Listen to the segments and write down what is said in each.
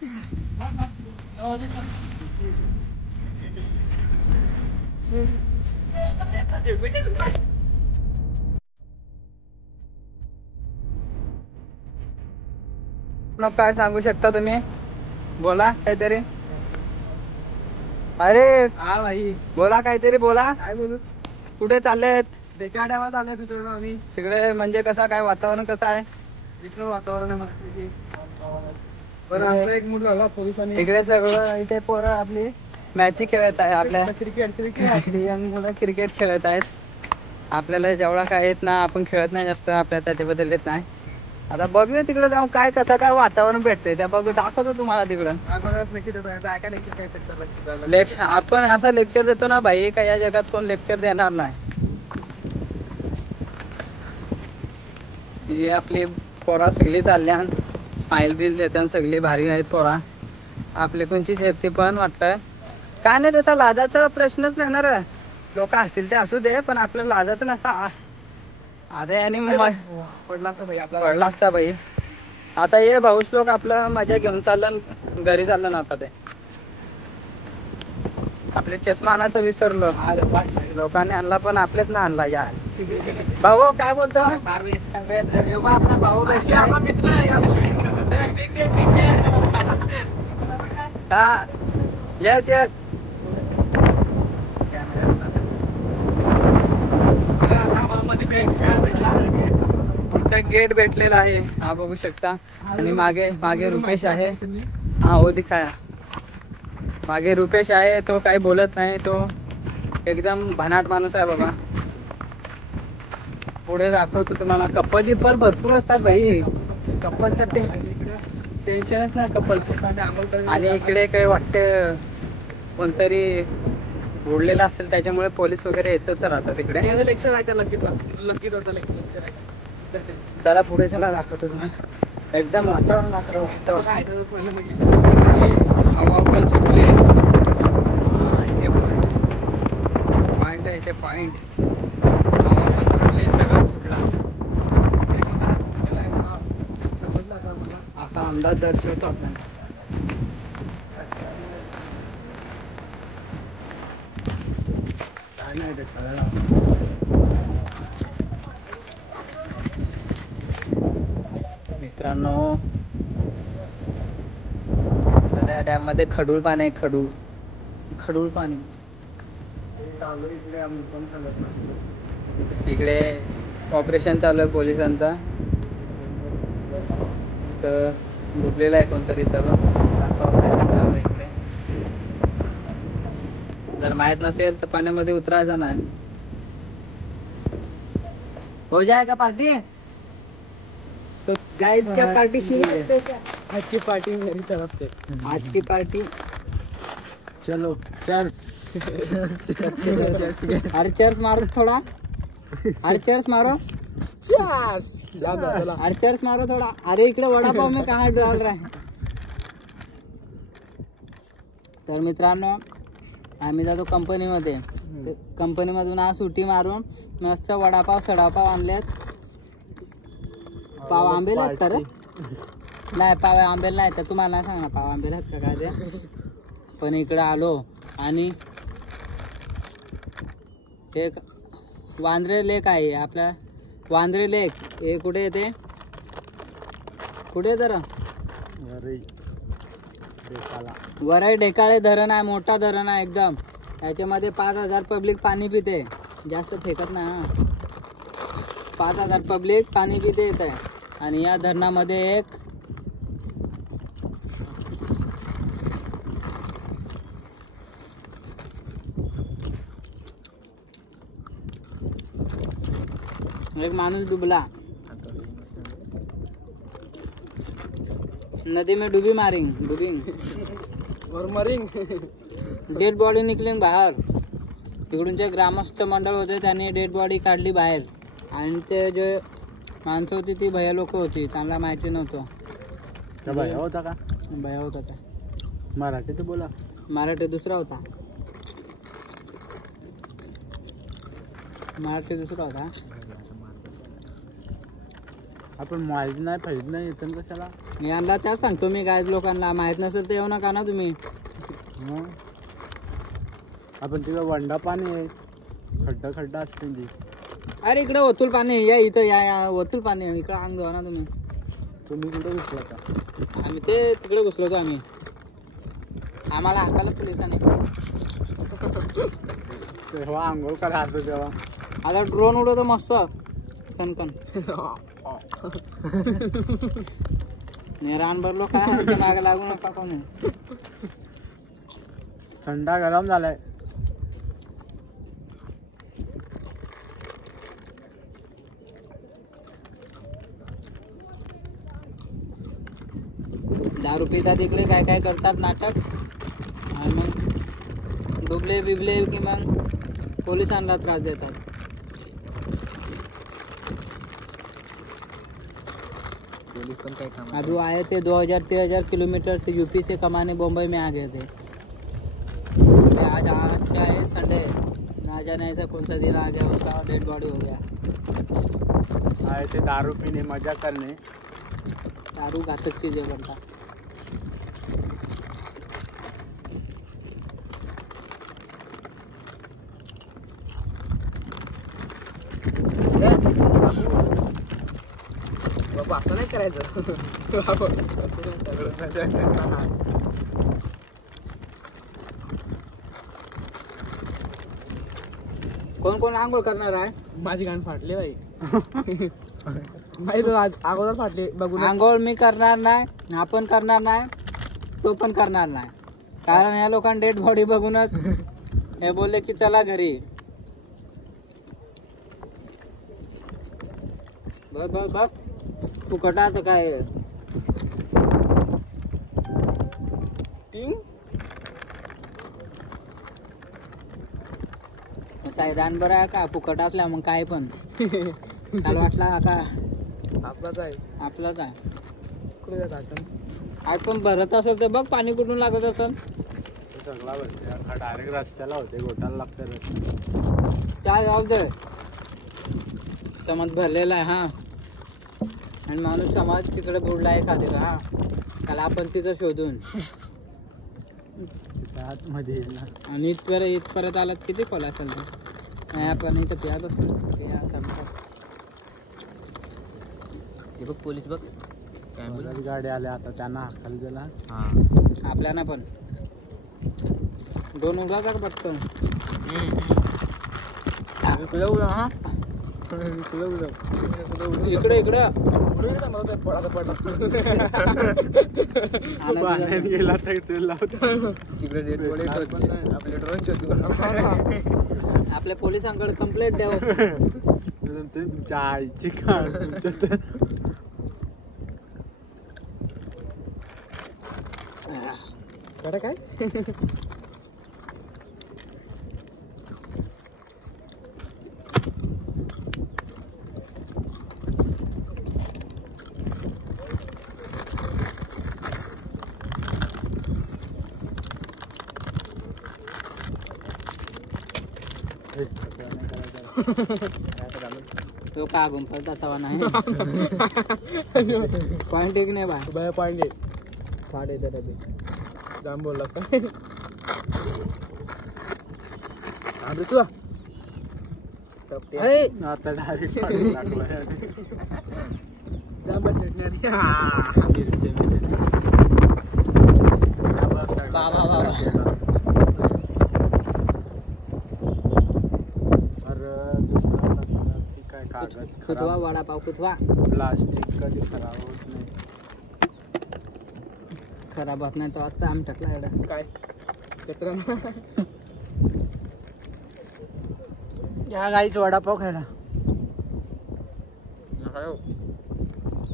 काय सांगू शकता तुम्ही? बोला काहीतरी. अरे हा भाई बोला काहीतरी बोला. काय बोलू? कुठे चाललेत? डेकाड्यावर आले तिथे आम्ही. तिकडे म्हणजे कसं काय वातावरण कसं आहे? इकडे वातावरण आहे मस्त. बरं आमचा एक मूड झाला पोलिसांनी. इकडे सगळं इथे पोरं आपली मॅच खेळत आहे. आपल्या क्रिकेट यंग मुलं क्रिकेट खेळत आहेत. आपल्याला जेवढा काय येत ना आपण खेळत नाही जास्त, आपल्याला त्याच्याबद्दल येत नाही. आता बघूया तिकडे जाऊन काय कसं काय वातावरण भेटतंय त्या बघू, दाखवतो तुम्हाला तिकडं. लेक्चर आपण असं लेक्चर देतो ना भाई, का या जगात कोण लेक्चर देणार नाही. ही आपली पोरा सगळी चालल्या, स्माइल बिल देतात सगळी भारी आहेत पोरा. आपले कोणची शेती पण वाटतं काय नाही, त्याचा लाजाचा प्रश्नच नाही ना रे. लोक असतील ते असू दे, पण आपलं लाजाचं नसता. अरे आणि पडला असता भाई आपला. पडला असता भाई. आता हे भाऊस लोक आपलं मजा घेऊन चाललं, घरी चाललं ना. आता ते आपले चष्मा आणायचं विसरलो. लोकांनी आणला पण आपलेच ना आणला यार. भाऊ काय बोलतो? आपला भाऊ मित्र हा. Yes yes. गेट भेटलेला आहे, हा बघू शकता. आणि मागे मागे रुपेश आहे. हा हो दिखाया. मागे रुपेश आहे, तो काही बोलत नाही, तो एकदम भन्नाट माणूस आहे बाबा. पुढे दाखवतो तुम्हाला. कपल पण भरपूर असतात भाई. कपलचं टेन्शनच नाही कपल. आणि इकडे काही वाटतं कोणतरी बुडलेला असेल, त्याच्यामुळे पोलीस वगैरे येतच राहतात तिकडे. लेक्चर आहे त्या लकीच होता लेक्चर आहे. चला पुढे चला, दाखवतो तुम्हाला. एकदम वातावरण दाखवतो. हवा पण सुटली. पॉइंट आहे इथे पॉइंट. हवा पण सुटली, सगळं सुटला असा अंदाज दर्शवतो आपल्याला. काय नाही ते मित्रांनो, सध्या डॅम मध्ये खडूळ पाणी आहे. खडूळ पाणी. इकडे ऑपरेशन चालू आहे पोलिसांचा. तर डुबलेला आहे कोणतरी तर ऑपरेशन चालू आहे इकडे. जर माहित नसेल तर पाण्यामध्ये उतरायचं नाही. हो जाएगा पार्टी. तो गाइस क्या पार्टी शुरू करते हैं क्या? आज की पार्टी मेरी तरफ से. आज की पार्टी. चलो चर्च. अरे चर्च मारो थोड़ा. अरे चर्च मारो. अरे चर्च मारो थोड़ा. अरे इकडे वडापाव में कहाँ डाल रहा है. तर मित्रांनो, आम्ही जातो कंपनीमध्ये. कंपनीमधून आज सुट्टी मारून मस्त वडापाव सडापाव आणलेत. पाव आंबेल आहेत तर नाही, पाव आंबेल नाही तर तुम्हाला नाही सांगणार पाव आंबेल आहेत का काय ते. पण इकडे आलो आणि एक वांद्रे लेक आहे आपला. वांद्रे लेक हे कुठे येते? कुठे तर वराई ढेकाळे धरण आहे. मोठा धरण आहे एकदम. याच्यामध्ये 5000 पब्लिक पाणी पिते. जास्त फेकत नाही. 5000 पब्लिक पाणी पिते येत आहे. आणि या धरणामध्ये एक माणूस डुबला. नदी में डुबी मारिंग डुबिंग और मरिंग. डेड बॉडी निघली बाहेर. तिकडून जे ग्रामस्थ मंडळ होते त्यांनी डेड बॉडी काढली बाहेर. आणि ते जे माणसं होती ती भया लोक होती. त्यांना माहिती नव्हतं. भया होता का? भया होता का? मराठी ते बोला. मराठी दुसरा होता. मराठी दुसरा होता. आपण माहिती नाही पाहिजे नाही इथं कशाला. मी आणला त्याच सांगतो मी काय लोकांना माहित नसेल ते येऊ नका ना तुम्ही. मग आपण तिथं वंडा पाणी आहे, खड्डा खड्डा असते ती. अरे इकडे ओतूल पाणी या इथं या ओतूल पाणी इकडे अंग धुवा ना तुम्ही. तुम्ही कुठं घुसला का? आम्ही ते तिकडे घुसलो होतो आम्ही. आम्हाला हाकाला पोलिसांनी. तेव्हा आंघोळ करा असं तेव्हा. आता ड्रोन उडवतो मस्त सनकन. रान भरलो काय मागे लागू नका कोणी. थंडा गरम झालाय. दारू पितात इकडे काय काय करतात नाटक आणि मग डुबले बिबले की मग पोलिसांना त्रास देतात. पोलीस पण काय काम. अभी आए थे 2000 किलोमीटर से यूपी से कमाने बम्बई में आ गए थे. आज क्या है संडे ना जाने ऐसा कौन सा दिन आ गया उसका डेड बॉडी हो गया. आए थे दारू पीने मजा करने. दारू घातक चीज है बनता. बाबा असं नाही करायचं. कोण कोण आंघोळ करणार आहे. माझी गाण फाटली बाई. माझी अगोदर फाटली बघून. आंघोळ मी करणार नाही, आपण करणार नाही, तो पण करणार नाही. कारण या लोकांना डेड बॉडी बघूनच हे बोलले की चला घरी. बघ बघ बघ फुकटा तर काय सायरान बरं आहे का फुकट असल्या मग काय पण काल वाटला का आपलाच आहे. आपलं काय कुठे जात आज पण भरत असेल तर बघ पाणी कुठून लागत असेल. सगळा भरते डायरेक्ट रस्त्याला होते गोटाला लागतं. काय जाऊ दे समज भरलेला आहे हा आणि माणूस समाज तिकडे बुडला आहे खादीला हा त्याला आपण तिथं शोधून आतमध्ये येईल ना. आणि इथपर्यंत आलात किती खोल असेल ते. नाही आपण इथं पिया बसलो बघ पोलीस बघ गाडी आल्या आता त्यांना खाली गेला. आपल्याला पण दोन उडवायचा का पटकन. इकडे इकडे गेला तर आपल्या पोलिसांकडे कंप्लेंट द्यावं. तुमच्या आईची का काय तो का गुंफत तवा नाही. पॉइंट एक नाही बाय पॉइंट आहे. फाड येतं डबे जाम बोललास का तू आता डायरेक्ट खुतवा वडापाव खुतवा. प्लास्टिक कधी खराब होत नाही. खराब होत नाही तो आता आम टाकला एवढा काय कचरा या गाईच वडापाव खायला.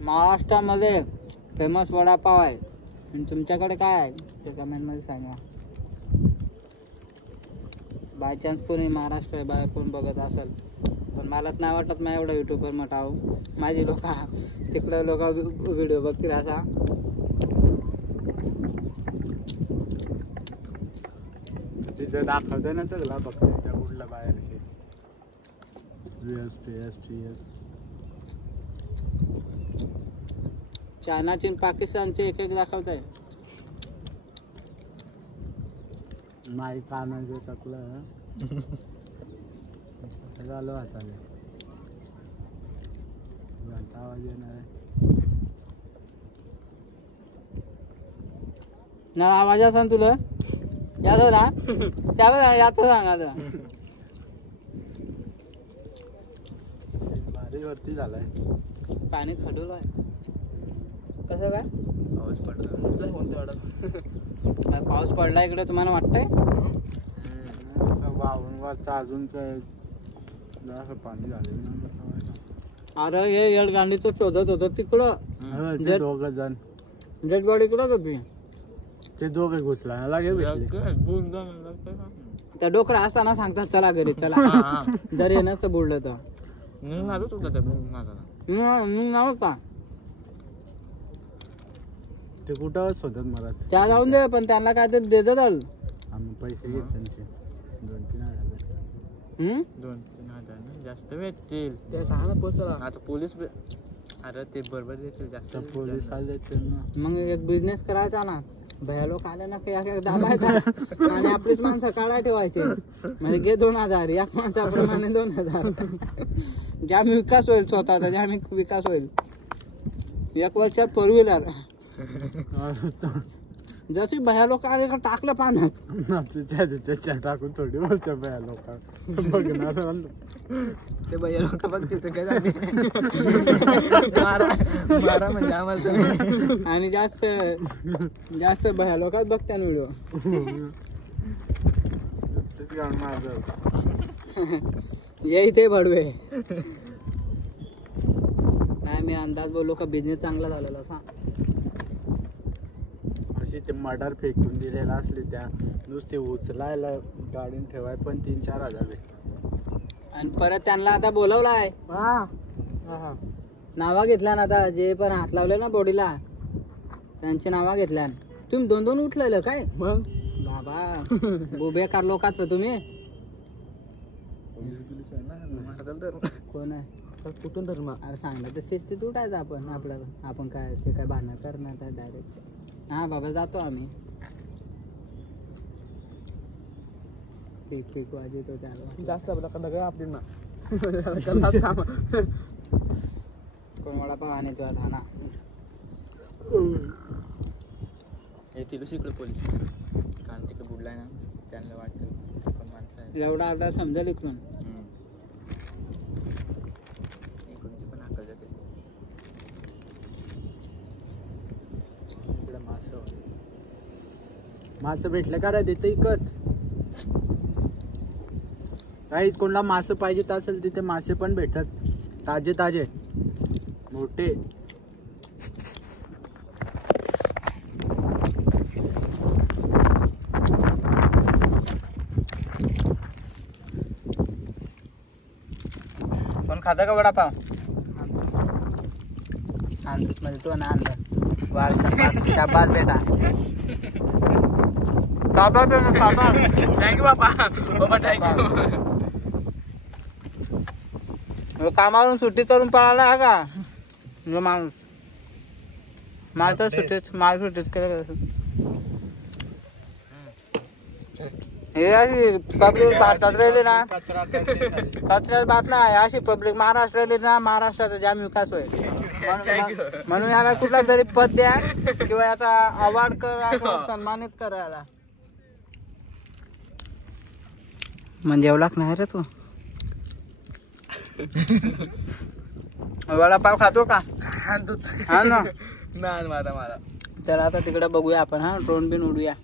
महाराष्ट्रामध्ये फेमस वडापाव आहे आणि तुमच्याकडे काय आहे ते कमेंटमध्ये सांगा. बाय चान्स कोणी महाराष्ट्र बाहेर कोण बघत असेल पण मलाच नाही वाटत मी एवढा युट्यूबवर मोठाव. माझी लोक तिकडं लोक व्हिडिओ बघतील असा. तिथं दाखवते ना सगळा फक्त त्या कुठला बाहेरचे चायना चीन पाकिस्तानचे एक एक दाखवत आहे. नाही कानाचं टाकलं झालं हाताले घंटा आवाज येणार आहे. ना आवाज असा तुला याद होता त्यावेळेस याच सांगा. भारी वरती झालाय. पाणी खडूल आहे कसं काय पाऊस पडला. पाऊस पडला इकडे तुम्हाला वाटतंय. वाहून वरचा अजूनच पाणी झालं. अरे हे येडगांडीचं शोधत होतं तिकडं ते दोघं जण डेड बॉडी इकडंच होती. ते दोघे घुसला लागे त्या डोकरं असताना सांगतात चला घरी चला. जर हे नसतं बुडलं तर नव्हता ते कुठं शोधत मला त्या जाऊन दे पण त्यांना काय ते देतात आम्ही पैसे घेत त्यांचे 2-3 हजार. 2-3 हजार जास्त भेटतील. ते सांगा पोचला. आता पोलीस अरे ते बरोबर देतील जास्त. पोलीस आले देतील ना. मग एक बिझनेस करायचा ना. भया लोक आले ना की एक दाबायचा आणि आपलीच माणसं काढा ठेवायचे. म्हणजे घे 2,000 एक माणसाप्रमाणे 2,000. ज्या विकास होईल स्वतःचा ज्या विकास होईल. 1 वर्षात 4 व्हीलर जशी भया लोक आले का टाकलं पाण्यात टाकून थोडी बोलच्या बाया लोक बघणार. ते भैया लोक बघ तिथे काय झाले मारा म्हणजे आम्हाला. आणि जास्त जास्त भया लोकात बघत्या व्हिडिओ. ये इथे बडवे नाही मी अंदाज बोललो का बिझनेस चांगला झालेला असा. अशी ते मर्डर फेकून दिलेला असले त्या नुसते उचलायला गाडीन ठेवाय पण 3-4 हजार भेटतात. आणि परत त्यांना आता बोलवलाय. नावा घेतल्या ना आता जे पण हात लावले ना बॉडीला त्यांची नावा घेतल्या. तुम्ही 2-2 उठलेलं काय मग बाबा बोबेकार लोकात तुम्ही. कोण आहे कुठून धर्म. अरे सांगलं तर शिस्तीत उठायचं आपण आपल्याला. आपण काय ते काय भांडण करणार काय डायरेक्ट. हा बाबा जातो आम्ही. ठीक वाजतो त्याला जास्त आपल्या आपली ना कोण वडापाव आणि तुझा धाना येतील इकडे पोलीस कारण तिकडे बुडलाय ना त्यांना वाटतं पण माणसं आहे. एवढा अर्धा समजेल इकडून. इकडूनची पण हाकल जाते. इकडे मासं भेटलं का रे तिथे इकत. काहीच कोणाला मासे पाहिजे असेल तिथे मासे पण भेटतात ताजे ताजे मोठे. कोण खाता का वडापाव. आणतोच म्हणजे तो ना आणलं वार शाबास बेटा. बाबा थँक्यू बाबा थँक्यू. कामावरून सुट्टी करून पळाला हा का जो माणूस. माझं सुट्टीत केलं. हे अशी पब्लिक भारतात राहिली ना कचऱ्यात बात नाही. अशी पब्लिक महाराष्ट्र राहिली ना महाराष्ट्राचा जाम विकास होईल. म्हणून याला कुठला तरी पद द्या किंवा याचा अवॉर्ड कर सन्मानित करायला. म्हणजे जेवलाच नाही रे तू. वडापाव खातो का. हा ना मला चला आता तिकडे बघूया आपण. हा ड्रोन बिन उडूया.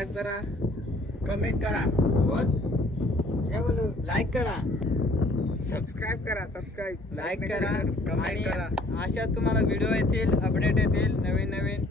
लाईक करा, कमेंट करा, लाईक करा, सबस्क्राईब करा, सबस्क्राईब लाईक करा कमेंट आणि करा. अशा तुम्हाला व्हिडिओ येतील, अपडेट येतील नवीन नवीन.